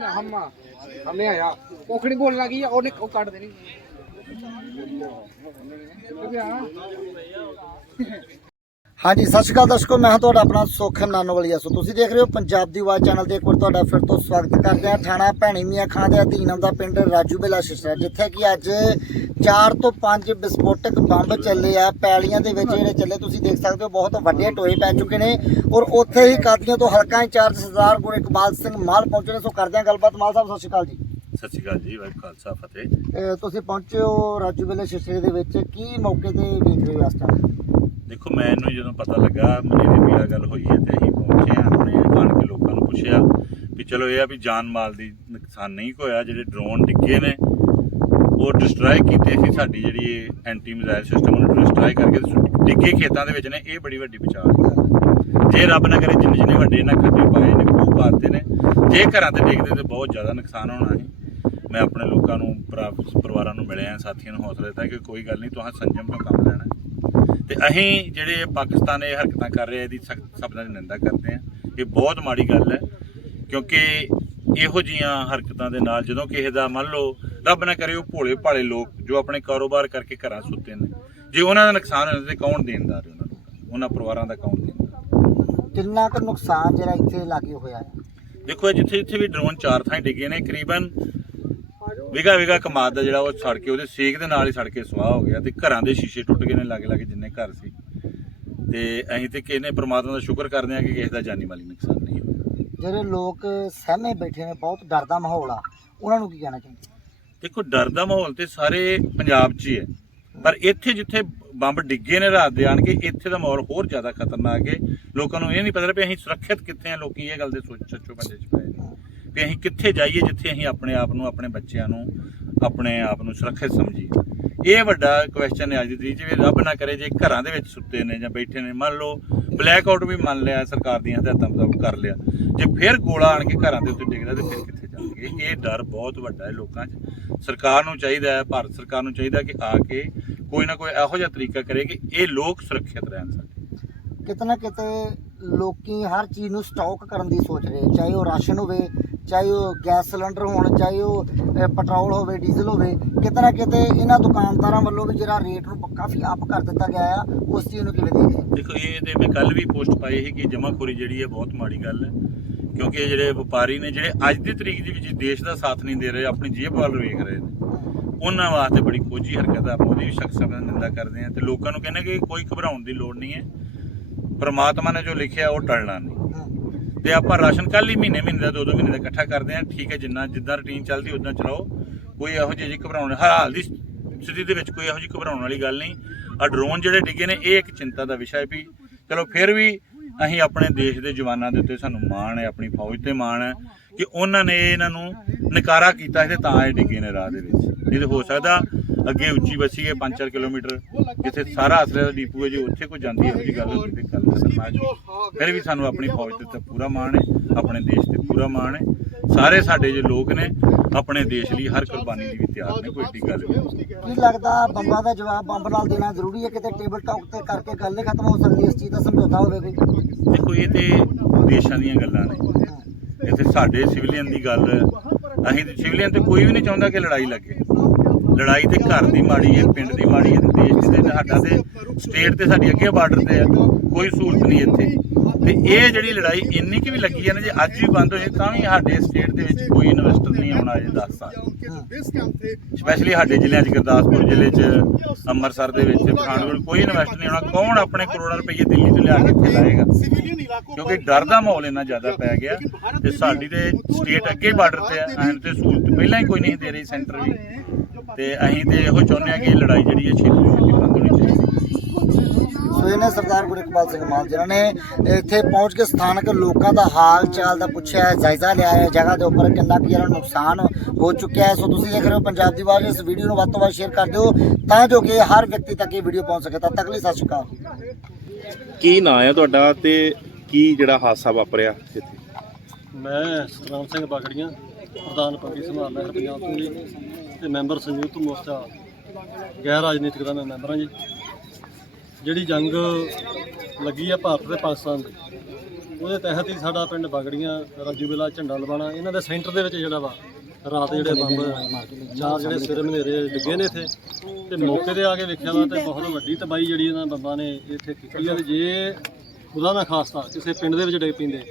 ਹਮਾ ਹਮੇ ਆਇਆ। ਕੋਖੜੀ ਬੋਲਣ ਲੱਗੀ ਆ ਉਹਨੇ ਉਹ ਕੱਢ ਦੇਣੀ। ਹਾਂਜੀ ਸਤਿ ਸ਼੍ਰੀ ਅਕਾਲ ਦਰਸ਼ਕੋ ਮੈਂ ਹਾਂ ਤੁਹਾਡਾ ਆਪਣਾ ਸੁਖ ਨਾਨੋਵਾਲੀਆ। ਸੋ ਤੁਸੀਂ ਦੇਖ ਰਹੇ ਹੋ ਪੰਜਾਬ ਦੀ ਆਵਾਜ਼ ਚੈਨਲ ਤੇ ਇੱਕ ਵਾਰ ਤੁਹਾਡਾ ਫਿਰ ਤੋਂ ਸਵਾਗਤ ਕਰਦੇ ਹਾਂ। ਥਾਣਾ ਭੈਣੀ ਮੀਆਂ ਖਾਂ ਦੇ ਅਧੀਨ ਆਉਂਦਾ ਪਿੰਡ ਰਾਜੂ ਬੇਲਾ ਸ਼ਿਸ਼ਰਾ ਜਿੱਥੇ ਕਿ ਅੱਜ 4 ਤੋਂ 5 ਵਿਸਫੋਟਕ ਬੰਬ ਚੱਲੇ ਆ। ਪੈਲੀਆਂ ਦੇ ਵਿੱਚ ਜਿਹੜੇ ਚੱਲੇ ਤੁਸੀਂ ਦੇਖ ਸਕਦੇ ਹੋ ਬਹੁਤ ਵੱਡੇ ਟੋਏ ਪੈ ਚੁੱਕੇ ਨੇ ਔਰ ਉੱਥੇ ਹੀ ਕਾਦੀਆਂ ਤੋਂ ਹਲਕਾ ਇੰਚਾਰਜ ਸਰਦਾਰ ਗੁਰ ਇਕਬਾਲ ਸਿੰਘ ਮਾਲ ਪਹੁੰਚੇ ਨੇ। ਸੋ ਕਰਦੇ ਹਾਂ ਗੱਲਬਾਤ। ਮਾਲ ਸਾਹਿਬ ਸਤਿ ਸ਼੍ਰੀ ਅਕਾਲ ਜੀ। ਸਤਿ ਸ਼੍ਰੀ ਅਕਾਲ ਜੀ ਵਾਹਿਗੁਰੂ ਖਾਲਸਾ ਫਤਿਹ। ਤੁਸੀਂ ਪਹੁੰਚੇ ਹੋ ਰਾਜੂ ਬੇਲਾ ਸ਼ਿਸ਼ਰੇ ਦੇ ਵਿੱਚ। ਕੀ ਮੌਕੇ ਤੇ ਵੇਖ ਰਹੇ ਹੋ ਇਸ ਟਾਈਮ ਦੇਖੋ, ਮੈਨੂੰ ਜਦੋਂ ਪਤਾ ਲੱਗਾ ਮੇਰੇ ਵੀ ਆ ਗੱਲ ਹੋਈ ਹੈ ਤੇ ਅਸੀਂ ਪਹੁੰਚੇ ਆਪਣੇ ਆਣ ਕੇ ਲੋਕਾਂ ਨੂੰ ਪੁੱਛਿਆ ਵੀ ਚਲੋ ਇਹ ਆ ਵੀ ਜਾਨ ਮਾਲ ਦੀ ਨੁਕਸਾਨ ਨਹੀਂ ਹੋਇਆ, ਜਿਹੜੇ ਡਰੋਨ ਡਿੱਗੇ ਨੇ, ਉਹ ਡਿਸਟਰਾਏ ਕੀਤੇ ਸੀ ਸਾਡੀ ਜਿਹੜੀ ਐਂਟੀ ਮਿਜ਼ਾਈਲ ਸਿਸਟਮ ਨੂੰ ਡਿਸਟਰਾਏ ਕਰਕੇ ਡਿੱਗੇ ਖੇਤਾਂ ਦੇ ਵਿੱਚ ਨੇ, ਇਹ ਬੜੀ ਵੱਡੀ ਵਿਚਾਰ ਜੇ ਰੱਬ ਨਾ ਕਰੇ, ਜਿੰਨੇ ਜਿੰਨੇ ਵੱਡੇ ਇਹਨਾਂ ਖੱਡੇ ਪਾਏ ਨੇ, ਖੂਹ ਪਾਤੇ ਨੇ, ਜੇ ਘਰਾਂ ਤੇ ਡਿੱਗਦੇ ਤੇ ਬਹੁਤ ਜ਼ਿਆਦਾ ਨੁਕਸਾਨ ਹੋਣਾ ਸੀ। ਮੈਂ ਆਪਣੇ ਲੋਕਾਂ ਨੂੰ ਪਰਿਵਾਰਾਂ ਨੂੰ ਮਿਲਿਆ, ਸਾਥੀਆਂ ਨੂੰ ਹੌਸਲਾ ਦਿੱਤਾ ਕਿ ਕੋਈ ਗੱਲ ਨਹੀਂ, ਤੁਸੀਂ ਸੰਜਮ ਤੋਂ ਕੰਮ ਲੈਣਾ। ਤੇ ਅਸੀਂ ਜਿਹੜੇ ਪਾਕਿਸਤਾਨ ਇਹ ਹਰਕਤਾਂ ਕਰ ਰਿਹਾ ਇਹਦੀ ਸਖਤ ਸ਼ਬਦਾਂ 'ਚ ਨਿੰਦਾ ਕਰਦੇ ਹਾਂ ਇਹ ਬਹੁਤ ਮਾੜੀ ਗੱਲ ਹੈ ਕਿਉਂਕਿ ਇਹੋ ਜੀਆਂ ਹਰਕਤਾਂ ਦੇ ਨਾਲ ਜਦੋਂ ਕਿਸੇ ਦਾ ਮੰਨ ਲਓ ਰੱਬ ਨਾ ਕਰੇ ਉਹ ਭੋਲੇ ਭਾਲੇ ਲੋਕ ਜੋ ਆਪਣੇ ਕਾਰੋਬਾਰ ਕਰਕੇ ਘਰਾਂ ਸੁੱਤੇ ਨੇ ਜੇ ਉਹਨਾਂ ਦਾ ਨੁਕਸਾਨ ਹੋ ਜਾਂਦਾ ਤੇ ਕੌਣ ਦੇਣਦਾਰ ਹੈ ਉਹਨਾਂ ਲੋਕਾਂ ਉਹਨਾਂ ਪਰਿਵਾਰਾਂ ਦਾ ਕੌਣ ਦੇਣਦਾਰ? ਕਿੰਨਾ ਕੁ ਨੁਕਸਾਨ ਜਿਹੜਾ ਇੱਥੇ ਲਾਗੇ ਹੋਇਆ ਹੈ? ਦੇਖੋ ਜਿੱਥੇ ਜਿੱਥੇ ਵੀ ਡਰੋਨ ਚਾਰ ਥਾਂ ਡਿੱਗੇ ਨੇ ਕਰੀਬਨ ਵਿਗਾ ਵਿਗਾ ਕਮਾਦ ਦਾ ਜਿਹੜਾ ਉਹ ਸੜ ਕੇ ਉਹਦੇ ਸੇਕ ਦੇ ਨਾਲ ਹੀ ਸੜ ਕੇ ਸਵਾਹ ਹੋ ਗਿਆ ਤੇ ਘਰਾਂ ਦੇ ਸ਼ੀਸ਼ੇ ਟੁੱਟ ਗਏ ਨੇ ਲਾਗੇ ਲਾਗੇ ਜਿੰਨੇ ਘਰ ਸੀ। ਤੇ ਅਸੀਂ ਤੇ ਕਿਹਨੇ ਪ੍ਰਮਾਤਮਾ ਦਾ ਸ਼ੁਕਰ ਕਰਦੇ ਹਾਂ ਕਿ ਕਿਸੇ ਦਾ ਜਾਨੀ ਮਾਲੀ ਨੁਕਸਾਨ ਨਹੀਂ ਹੋਇਆ। ਜਿਹੜੇ ਲੋਕ ਸਹਿਮੇ ਬੈਠੇ ਨੇ ਬਹੁਤ ਡਰ ਦਾ ਮਾਹੌਲ ਆ। ਉਹਨਾਂ ਨੂੰ ਕੀ ਕਹਿਣਾ ਚਾਹੁੰਦੇ? ਦੇਖੋ ਡਰ ਦਾ ਮਾਹੌਲ ਤੇ ਸਾਰੇ ਪੰਜਾਬ 'ਚ ਹੀ ਹੈ। ਪਰ ਇੱਥੇ ਜਿੱਥੇ ਬੰਬ ਡਿੱਗੇ ਨੇ ਰਾਤ ਦੇ ਆਣ ਕੇ ਇੱਥੇ ਦਾ ਮਾਹੌਲ ਹੋਰ ਜ਼ਿਆਦਾ ਖਤਰਨਾਕ ਹੈ। ਲੋਕਾਂ ਨੂੰ ਇਹ ਨਹੀਂ ਪਤਾ ਵੀ ਅਸੀਂ ਸੁਰੱਖਿਅਤ ਕਿੱਥੇ ਆ ਲੋਕੀ ਇਹ ਗੱਲ ਦੇ ਸੋਚ ਸੱਚੋ ਬੰਦੇ 'ਚ ਪਏ ਨੇ। ਵੀ ਅਸੀਂ ਕਿੱਥੇ ਜਾਈਏ ਜਿੱਥੇ ਅਸੀਂ ਆਪਣੇ ਆਪ ਨੂੰ, ਆਪਣੇ ਬੱਚਿਆਂ ਨੂੰ, ਆਪਣੇ ਆਪ ਨੂੰ ਸੁਰੱਖਿਅਤ ਸਮਝੀਏ। ਇਹ ਵੱਡਾ ਕੁਐਸਚਨ ਹੈ ਅੱਜ ਦੀ ਤਰੀਕ 'ਚ ਰੱਬ ਨਾ ਕਰੇ ਜੇ ਘਰਾਂ ਦੇ ਵਿੱਚ ਸੁੱਤੇ ਨੇ ਜਾਂ ਬੈਠੇ ਨੇ। ਮੰਨ ਲਓ ਬਲੈਕ ਆਊਟ ਵੀ ਮੰਨ ਲਿਆ, ਸਰਕਾਰ ਦੀਆਂ ਹਦਾਇਤਾਂ ਮੁਤਾਬਕ ਕਰ ਲਿਆ। ਜੇ ਫਿਰ ਗੋਲਾ ਆਣ ਕੇ ਘਰਾਂ ਦੇ ਉੱਤੇ ਡਿੱਗਦਾ ਤੇ ਫਿਰ ਕਿੱਥੇ ਜਾਣਗੇ? ਇਹ ਡਰ ਬਹੁਤ ਵੱਡਾ ਹੈ ਲੋਕਾਂ 'ਚ। ਸਰਕਾਰ ਨੂੰ ਚਾਹੀਦਾ ਹੈ, ਭਾਰਤ ਸਰਕਾਰ ਨੂੰ ਚਾਹੀਦਾ ਕਿ ਆ ਕੇ ਕੋਈ ਨਾ ਕੋਈ ਇਹੋ ਜਿਹਾ ਤਰੀਕਾ ਕਰੇ ਕਿ ਇਹ ਲੋਕ ਸੁਰੱਖਿਅਤ ਰਹਿਣ ਸਾਡੇ। ਕਿਤੇ ਨਾ ਕਿਤੇ ਲੋਕੀ ਹਰ ਚੀਜ਼ ਨੂੰ ਸਟਾਕ ਕਰਨ ਦੀ ਸੋਚ ਰਹੇ ਚਾਹੇ ਉਹ ਰਾਸ਼ਨ ਹੋਵੇ ਚਾਹੇ ਉਹ ਗੈਸ ਸਿਲੰਡਰ ਹੋਣ, ਚਾਹੇ ਉਹ ਪੈਟਰੋਲ ਹੋਵੇ, ਡੀਜ਼ਲ ਹੋਵੇ, ਕਿਤੇ ਨਾ ਕਿਤੇ ਇਹਨਾਂ ਦੁਕਾਨਦਾਰਾਂ ਵੱਲੋਂ ਵੀ ਜਿਹੜਾ ਰੇਟ ਨੂੰ ਕਾਫੀ ਅਪ ਕਰ ਦਿੱਤਾ ਗਿਆ ਆ, ਉਸ ਚੀਜ਼ ਨੂੰ ਕਿਵੇਂ ਦੇਖਦੇ ਦੇਖੋ, ਇਹ ਤੇ ਮੈਂ ਕੱਲ ਵੀ ਪੋਸਟ ਪਾਈ ਸੀ ਕਿ ਜਮਾਖੋਰੀ ਜਿਹੜੀ ਹੈ ਬਹੁਤ ਮਾੜੀ ਗੱਲ ਹੈ, ਕਿਉਂਕਿ ਜਿਹੜੇ ਵਪਾਰੀ ਨੇ, ਜਿਹੜੇ ਅੱਜ ਦੀ ਤਰੀਕ ਦੇ ਵਿੱਚ ਦੇਸ਼ ਦਾ ਸਾਥ ਨਹੀਂ ਦੇ ਰਹੇ, ਆਪਣੀ ਜੇਬ ਵੱਲ ਵੇਖ ਰਹੇ ਨੇ। ਉਹਨਾਂ ਵਾਸਤੇ ਬੜੀ ਕੋਝੀ ਹਰਕਤ ਆ ਉਹਦੀ ਵੀ ਸਖਤ ਸ਼ਬਦਾਂ ਨਿੰਦਾ ਕਰਦੇ ਆ ਤੇ ਲੋਕਾਂ ਨੂੰ ਕਹਿੰਦੇ ਕਿ ਕੋਈ ਘਬਰਾਉਣ ਦੀ ਲੋੜ ਨਹੀਂ ਹੈ। ਪਰਮਾਤਮਾ ਨੇ ਜੋ ਲਿਖਿਆ, ਉਹ ਟਲਣਾ ਨਹੀਂ। ਤੇ ਆਪਾਂ ਰਾਸ਼ਨ ਕੱਲ ਹੀ ਮਹੀਨੇ ਮਹੀਨੇ ਦਾ, ਦੋ ਦੋ ਮਹੀਨੇ ਦਾ ਇਕੱਠਾ ਕਰਦੇ ਆ ਠੀਕ ਹੈ, ਜਿੰਨਾ ਜਿੱਦਾਂ ਰੁਟੀਨ ਚੱਲਦੀ ਉਦਾਂ ਚਲਾਓ। ਕੋਈ ਇਹੋ ਜਿਹੀ ਘਬਰਾਉਣ ਹਾਲ ਦੀ ਸਥਿਤੀ ਦੇ ਵਿੱਚ ਕੋਈ ਇਹੋ ਜਿਹੀ ਘਬਰਾਉਣ ਵਾਲੀ ਗੱਲ ਨਹੀਂ। ਆ ਡਰੋਨ ਜਿਹੜੇ ਡਿੱਗੇ ਨੇ, ਇਹ ਇੱਕ ਚਿੰਤਾ ਦਾ ਵਿਸ਼ਾ ਹੈ ਵੀ ਚਲੋ ਫਿਰ ਵੀ ਅਸੀਂ ਆਪਣੇ ਦੇਸ਼ ਦੇ ਜਵਾਨਾਂ ਦੇ ਉੱਤੇ ਸਾਨੂੰ ਮਾਣ ਹੈ, ਆਪਣੀ ਫੌਜ ਤੇ ਮਾਣ ਹੈ ਕਿ ਉਹਨਾਂ ਨੇ ਇਹਨਾਂ ਨੂੰ ਨਕਾਰਾ ਕੀਤਾ ਸੀ ਤੇ ਤਾਂ ਇਹ ਡਿੱਗੇ ਨੇ ਰਾਹ ਦੇ ਵਿੱਚ। ਨਹੀਂ ਤੇ ਹੋ ਸਕਦਾ ਅੱਗੇ ਉੱਚੀ ਬੱਸੀ ਹੈ 5-4 ਕਿਲੋਮੀਟਰ ਜਿੱਥੇ ਸਾਰਾ ਅਸਲੇ ਦਾ ਡੀਪੂ ਹੈ ਜੇ ਉੱਥੇ ਕੋਈ ਜਾਂਦੀ ਹੈ ਜੀ ਗੱਲ ਤੇ ਗੱਲ ਹੈ ਫਿਰ ਵੀ ਸਾਨੂੰ ਆਪਣੀ ਫੌਜ ਤੇ ਤਾਂ ਪੂਰਾ ਮਾਣ ਹੈ ਆਪਣੇ ਦੇਸ਼ ਤੇ ਪੂਰਾ ਮਾਣ ਹੈ। ਸਾਰੇ ਸਾਡੇ ਜੋ ਲੋਕ ਨੇ ਆਪਣੇ ਦੇਸ਼ ਲਈ ਹਰ ਕੁਰਬਾਨੀ ਦੀ ਵੀ ਤਿਆਰ ਨੇ ਕੋਈ ਏਡੀ ਗੱਲ ਨਹੀਂ। ਕੀ ਲੱਗਦਾ ਬੰਬਾਂ ਦਾ ਜਵਾਬ ਬੰਬ ਨਾਲ ਦੇਣਾ ਜ਼ਰੂਰੀ ਹੈ? ਕਿਤੇ ਟੇਬਲ ਟਾਕ ਤੇ ਕਰਕੇ ਗੱਲ ਨਹੀਂ ਖਤਮ ਹੋ ਸਕਦੀ ਇਸ ਚੀਜ਼ ਦਾ ਸਮਝੌਤਾ ਹੋਵੇ ਕੋਈ? ਦੇਖੋ ਇਹ ਤੇ ਦੇਸ਼ਾਂ ਦੀਆਂ ਗੱਲਾਂ ਨੇ। ਇੱਥੇ ਸਾਡੇ ਸਿਵਲੀਅਨ ਦੀ ਗੱਲ ਅਸੀਂ ਸਿਵਲੀਅਨ ਤੇ ਕੋਈ ਵੀ ਨਹੀਂ ਚਾਹੁੰਦਾ ਕਿ ਲੜਾਈ ਲੱਗੇ। ਲੜਾਈ ਤੇ ਘਰ ਦੀ ਮਾੜੀ ਹੈ, ਪਿੰਡ ਦੀ ਮਾੜੀ ਹੈ ਤੇ ਦੇਸ਼ ਦੇ ਸਾਡਾ ਤੇ ਸਟੇਟ ਤੇ ਸਾਡੀ ਅੱਗੇ ਬਾਰਡਰ ਤੇ ਹੈ ਕੋਈ ਸਹੂਲਤ ਨਹੀਂ ਇੱਥੇ। ਤੇ ਇਹ ਜਿਹੜੀ ਲੜਾਈ ਇੰਨੀ ਕਿ ਵੀ ਲੱਗੀ ਹੈ ਨਾ ਜੇ ਅੱਜ ਵੀ ਬੰਦ ਹੋ ਜੇ ਤਾਂ ਵੀ ਸਾਡੇ ਸਟੇਟ ਦੇ ਵਿੱਚ ਕੋਈ ਇਨਵੈਸਟਰ ਨਹੀਂ ਆਉਣਾ ਅਜੇ 10 ਸਾਲ। ਸਪੈਸ਼ਲੀ ਸਾਡੇ ਜ਼ਿਲ੍ਹਿਆਂ 'ਚ, ਗੁਰਦਾਸਪੁਰ ਜ਼ਿਲ੍ਹੇ 'ਚ, ਅੰਮ੍ਰਿਤਸਰ ਦੇ ਵਿੱਚ, ਪਠਾਨਕੋਟ, ਕੋਈ ਇਨਵੈਸਟਰ ਨਹੀਂ ਆਉਣਾ। ਕੌਣ ਆਪਣੇ ਕਰੋੜਾਂ ਰੁਪਏ ਦਿੱਲੀ ਤੋਂ ਲਿਆ ਕੇ ਇੱਥੇ ਲਾਏਗਾ? ਕਿਉਂਕਿ ਡਰ ਦਾ ਮਾਹੌਲ ਇੰਨਾ ਜ਼ਿਆਦਾ ਪੈ ਗਿਆ ਤੇ ਸਾਡੀ ਤੇ ਸਟੇਟ ਅੱਗੇ ਬਾਰਡਰ ਤੇ ਹੈ ਐਂ ਤੇ ਸਹੂਲਤ ਪਹਿਲਾਂ ਹੀ ਕੋਈ ਨਹੀਂ ਦੇ ਰਹੀ ਸੈਂਟਰ ਵੀ। ਤੇ ਅਸੀਂ ਤੇ ਇਹੋ ਚਾਹੁੰਦੇ ਹਾਂ ਕਿ ਇਹ ਲੜਾਈ ਜਿਹੜੀ ਹੈ ਛੇਤੀ ਤੋਂ ਛੇਤੀ ਬੰਦ ਹੋਣੀ ਚਾਹੀਦੀ ਸੋ ਇਹ ਨੇ ਸਰਦਾਰ ਗੁਰਿਕਪਾਲ ਸਿੰਘ ਮਾਨ ਜਿਨ੍ਹਾਂ ਨੇ ਇੱਥੇ ਪਹੁੰਚ ਕੇ ਸਥਾਨਕ ਲੋਕਾਂ ਦਾ ਹਾਲ ਚਾਲ ਦਾ ਪੁੱਛਿਆ ਹੈ ਜਾਇਜ਼ਾ ਲਿਆ ਹੈ ਜਗ੍ਹਾ ਦੇ ਉੱਪਰ ਕਿੰਨਾ ਕੁ ਜਿਹੜਾ ਨੁਕਸਾਨ ਹੋ ਚੁੱਕਿਆ ਹੈ। ਸੋ ਤੁਸੀਂ ਦੇਖ ਰਹੇ ਹੋ ਪੰਜਾਬ ਦੀ ਆਵਾਜ਼ ਇਸ ਵੀਡੀਓ ਨੂੰ ਵੱਧ ਤੋਂ ਵੱਧ ਸ਼ੇਅਰ ਕਰ ਦਿਓ ਤਾਂ ਜੋ ਕਿ ਹਰ ਵਿਅਕਤੀ ਤੱਕ ਇਹ ਵੀਡੀਓ ਪਹੁੰਚ ਸਕੇ। ਤਦ ਤੱਕ ਲਈ ਸਤਿ ਸ਼੍ਰੀ ਅਕਾਲ। ਕੀ ਨਾਂ ਹੈ ਤੁਹਾਡਾ ਤੇ ਕੀ ਜਿਹੜਾ ਹਾਦਸਾ ਵਾਪਰਿਆ ਇੱਥੇ? ਮੈਂ ਸਤਨਾਮ ਸਿੰਘ ਬਾਗੜੀਆਂ ਪ੍ਰਧਾਨ ਪੰਡੀ ਸੰਭਾਲ ਨਹਿਰ ਪੰਜਾਬ ਤੋਂ ਜੀ। ਤੇ ਮੈਂਬਰ ਸੰਯੁਕਤ ਮੋਰਚਾ, ਗੈਰ ਰਾਜਨੀਤਿਕ ਦਾ ਮੈਂ ਮੈਂਬਰ ਹਾਂ ਜੀ। ਜਿਹੜੀ ਜੰਗ ਲੱਗੀ ਆ ਭਾਰਤ ਤੇ ਪਾਕਿਸਤਾਨ ਦੀ ਉਹਦੇ ਤਹਿਤ ਹੀ ਸਾਡਾ ਪਿੰਡ ਬਗੜੀਆਂ, ਰਾਜੂ ਵੇਲਾ ਝੰਡਾ ਲਵਾਣਾ ਇਹਨਾਂ ਦੇ ਸੈਂਟਰ ਦੇ ਵਿੱਚ ਜਿਹੜਾ ਵਾ, ਰਾਤ ਜਿਹੜੇ ਬੰਬ, ਚਾਰ ਜਿਹੜੇ ਸਿਰ ਮਨੇਰੇ ਡਿੱਗੇ ਨੇ ਇੱਥੇ, ਤੇ ਮੌਕੇ ਤੇ ਆ ਕੇ ਵੇਖਿਆ ਵਾ ਤੇ ਬਹੁਤ ਵੱਡੀ ਤਬਾਹੀ ਜਿਹੜੀ ਇਹਨਾਂ ਬੰਬਾਂ ਨੇ ਇੱਥੇ ਕੀਤੀ ਆ, ਤੇ ਜੇ ਖੁਦਾ ਨਾ ਖਾਸਤਾ ਕਿਸੇ ਪਿੰਡ ਦੇ ਵਿੱਚ ਡਿੱਗ ਪੈਂਦੇ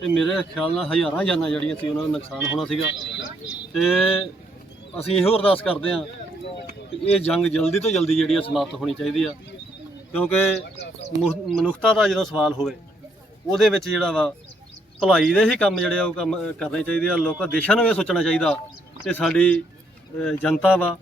ਤੇ ਮੇਰੇ ਖਿਆਲ ਨਾਲ ਹਜ਼ਾਰਾਂ ਜਾਨਾਂ ਜਿਹੜੀਆਂ ਸੀ, ਉਹਨਾਂ ਦਾ ਨੁਕਸਾਨ ਹੋਣਾ ਸੀਗਾ। ਤੇ ਅਸੀਂ ਇਹੋ ਅਰਦਾਸ ਕਰਦੇ ਹਾਂ ਕਿ ਇਹ ਜੰਗ ਜਲਦੀ ਤੋਂ ਜਲਦੀ ਜਿਹੜੀ ਆ ਸਮਾਪਤ ਹੋਣੀ ਚਾਹੀਦੀ ਆ। ਕਿਉਂਕਿ ਮੁ- ਮਨੁੱਖਤਾ ਦਾ ਜਦੋਂ ਸਵਾਲ ਹੋਵੇ, ਉਹਦੇ ਵਿੱਚ ਜਿਹੜਾ ਵਾ ਭਲਾਈ ਦੇ ਹੀ ਕੰਮ ਜਿਹੜੇ ਆ ਉਹ ਕੰਮ ਕਰਨੇ ਚਾਹੀਦੇ ਆ। ਲੋਕਾਂ, ਦੇਸ਼ਾਂ ਨੂੰ ਇਹ ਸੋਚਣਾ ਚਾਹੀਦਾ ਕਿ ਸਾਡੀ ਜਨਤਾ ਵਾ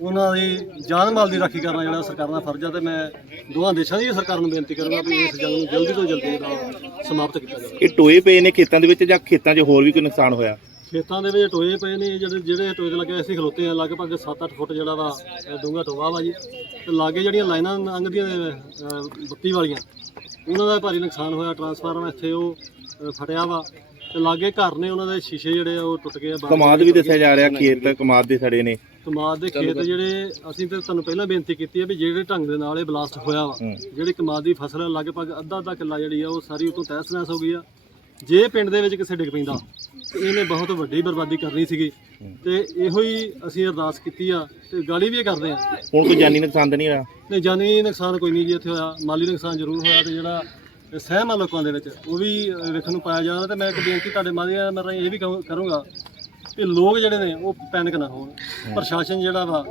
ਉਹਨਾਂ ਦੀ ਜਾਨ ਮਾਲ ਦੀ ਰਾਖੀ ਕਰਨਾ ਜਿਹੜਾ ਸਰਕਾਰ ਦਾ ਫਰਜ਼ ਆ ਤੇ ਮੈਂ ਦੋਹਾਂ ਦੇਸ਼ਾਂ ਦੀ ਸਰਕਾਰ ਨੂੰ ਬੇਨਤੀ ਕਰੂੰਗਾ ਵੀ ਇਸ ਜੰਗ ਨੂੰ ਜਲਦੀ ਤੋਂ ਜਲਦੀ ਜਿਹੜਾ ਸਮਾਪਤ ਕੀਤਾ ਜਾਵੇ। ਇਹ ਟੋਏ ਪਏ ਨੇ ਖੇਤਾਂ ਦੇ ਵਿੱਚ ਜਾਂ ਖੇਤਾਂ 'ਚ ਹੋਰ ਵੀ ਕੋਈ ਨੁਕਸਾਨ ਹੋਇਆ? ਖੇਤਾਂ ਦੇ ਵਿੱਚ ਟੋਏ ਪਏ ਨੇ ਜਿਹੜੇ ਜਿਹੜੇ ਟੋਏ ਦੇ ਲੱਗੇ ਅਸੀਂ ਖਲੋਤੇ ਆ ਲਗਭਗ 7-8 ਫੁੱਟ ਜਿਹੜਾ ਵਾ ਡੂੰਘਾ ਟੋਆ ਵਾ ਜੀ। ਤੇ ਲਾਗੇ ਜਿਹੜੀਆਂ ਲਾਈਨਾਂ ਅਹ, ਬੱਤੀ ਵਾਲੀਆਂ ਉਹਨਾਂ ਦਾ ਭਾਰੀ ਨੁਕਸਾਨ ਹੋਇਆ ਟਰਾਂਸਫਾਰਮਰ ਇੱਥੇ ਉਹ ਫਟਿਆ ਵਾ। ਤੇ ਲਾਗੇ ਘਰ ਨੇ ਉਹਨਾਂ ਦੇ ਸ਼ੀਸ਼ੇ ਜਿਹੜੇ ਆ ਉਹ ਟੁੱਟ ਗਏ ਆ ਕਮਾਦ ਵੀ ਦੱਸਿਆ ਜਾ ਰਿਹਾ ਖੇਤ ਕਮਾਦ ਦੇ ਸੜੇ ਨੇ। ਕਮਾਦ ਦੇ ਖੇਤ ਜਿਹੜੇ ਅਸੀਂ ਤੇ ਤੁਹਾਨੂੰ ਪਹਿਲਾਂ ਬੇਨਤੀ ਕੀਤੀ ਹੈ ਵੀ ਜਿਹੜੇ ਢੰਗ ਦੇ ਨਾਲ ਇਹ ਬਲਾਸਟ ਹੋਇਆ ਵਾ। ਜਿਹੜੀ ਕਮਾਦ ਦੀ ਫਸਲ ਲਗਭਗ ਅੱਧਾ ਅੱਧਾ ਕਿੱਲਾ ਜਿਹੜੀ ਆ ਉਹ ਸਾਰੀ ਉਤੋਂ ਤਹਿਸ ਨਹਿਸ ਹੋ ਗਈ ਆ। ਜੇ ਪਿੰਡ ਦੇ ਵਿੱਚ ਕਿਸੇ ਡਿੱਗ ਪੈਂਦਾ ਤੇ ਇਹਨੇ ਬਹੁਤ ਵੱਡੀ ਬਰਬਾਦੀ ਕਰਨੀ ਸੀਗੀ। ਤੇ ਇਹੋ ਹੀ ਅਸੀਂ ਅਰਦਾਸ ਕੀਤੀ ਆ ਤੇ ਗਾਲੀ ਵੀ ਇਹ ਕਰਦੇ ਆ। ਹੁਣ ਕੋਈ ਜਾਨੀ ਨੁਕਸਾਨ ਤਾਂ ਨਹੀਂ ਹੋਇਆ? ਨਹੀਂ ਜਾਨੀ ਨੁਕਸਾਨ ਕੋਈ ਨਹੀਂ ਜੀ ਇੱਥੇ ਹੋਇਆ। ਮਾਲੀ ਨੁਕਸਾਨ ਜ਼ਰੂਰ ਹੋਇਆ ਤੇ ਜਿਹੜਾ ਸਹਿਮ ਆ ਲੋਕਾਂ ਦੇ ਵਿੱਚ ਉਹ ਵੀ ਵੇਖਣ ਨੂੰ ਪਾਇਆ ਜਾਣਾ। ਤੇ ਮੈਂ ਇੱਕ ਬੇਨਤੀ ਤੁਹਾਡੇ ਮਾਧਿਅਮ ਨਾਲ ਇਹ ਵੀ ਕਹੂੰ- ਕਰੂੰਗਾ ਕਿ ਲੋਕ ਜਿਹੜੇ ਨੇ ਉਹ ਪੈਨਿਕ ਨਾ ਹੋਣ। ਪ੍ਰਸ਼ਾਸਨ ਜਿਹੜਾ ਵਾ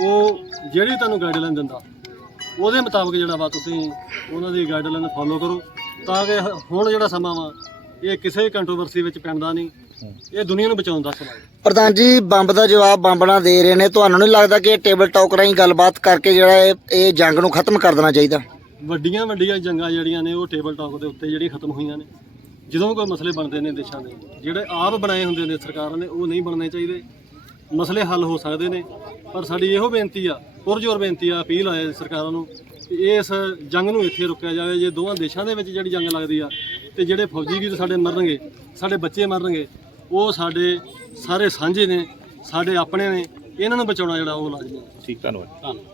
ਉਹ ਜਿਹੜੀ ਤੁਹਾਨੂੰ ਗਾਈਡਲਾਈਨ ਦਿੰਦਾ ਉਹਦੇ ਮੁਤਾਬਕ ਜਿਹੜਾ ਵਾ ਤੁਸੀਂ ਉਹਨਾਂ ਦੀ ਗਾਈਡਲਾਈਨ ਫੋਲੋ ਕਰੋ। ਤਾਂ ਕਿ ਹੁਣ ਜਿਹੜਾ ਸਮਾਂ ਵਾ ਇਹ ਕਿਸੇ ਕੰਟਰੋਵਰਸੀ ਵਿੱਚ ਪੈਂਦਾ ਨਹੀਂ। ਇਹ ਦੁਨੀਆ ਨੂੰ ਬਚਾਉਣ ਦਾ ਸਮਾਂ ਹੈ। ਪ੍ਰਧਾਨ ਜੀ ਬੰਬ ਦਾ ਜਵਾਬ ਬੰਬ ਨਾਲ ਦੇ ਰਹੇ ਨੇ। ਤੁਹਾਨੂੰ ਨਹੀਂ ਲੱਗਦਾ ਕਿ ਇਹ ਟੇਬਲ ਟਾਕ ਰਾਹੀਂ ਗੱਲਬਾਤ ਕਰਕੇ ਜਿਹੜਾ ਇਹ ਇਹ ਜੰਗ ਨੂੰ ਖਤਮ ਕਰ ਦੇਣਾ ਚਾਹੀਦਾ? ਵੱਡੀਆਂ ਵੱਡੀਆਂ ਜੰਗਾਂ ਜਿਹੜੀਆਂ ਨੇ ਉਹ ਟੇਬਲ ਟਾਕ ਦੇ ਉੱਤੇ ਜਿਹੜੀਆਂ ਖਤਮ ਹੋਈਆਂ ਨੇ। ਜਦੋਂ ਕੋਈ ਮਸਲੇ ਬਣਦੇ ਨੇ ਦੇਸ਼ਾਂ ਦੇ ਜਿਹੜੇ ਆਪ ਬਣਾਏ ਹੁੰਦੇ ਨੇ ਸਰਕਾਰਾਂ ਨੇ ਉਹ ਨਹੀਂ ਬਣਨੇ ਚਾਹੀਦੇ। ਮਸਲੇ ਹੱਲ ਹੋ ਸਕਦੇ ਨੇ ਪਰ ਸਾਡੀ ਇਹੋ ਬੇਨਤੀ ਆ ਪੁਰਜੋਰ ਬੇਨਤੀ ਆ ਅਪੀਲ ਆ ਸਰਕਾਰਾਂ ਨੂੰ ਕਿ ਇਸ ਜੰਗ ਨੂੰ ਇੱਥੇ ਰੁਕਿਆ ਜਾਵੇ ਜੇ ਦੋਵਾਂ ਦੇਸ਼ਾਂ ਦੇ ਵਿੱਚ ਜਿਹੜੀ ਜੰਗ ਲੱਗਦੀ ਆ ਤੇ ਜਿਹੜੇ ਫੌਜੀ ਵੀਰ ਸਾਡੇ ਮਰਨਗੇ ਸਾਡੇ ਬੱਚੇ ਮਰਨਗੇ ਉਹ ਸਾਡੇ ਸਾਰੇ ਸਾਂਝੇ ਨੇ ਸਾਡੇ ਆਪਣੇ ਨੇ ਇਹਨਾਂ ਨੂੰ ਬਚਾਉਣਾ ਜਿਹੜਾ ਉਹ ਲਾਜ਼ਮੀ ਠੀਕ ਧੰਨਵਾਦ। ਧੰਨਵਾਦ।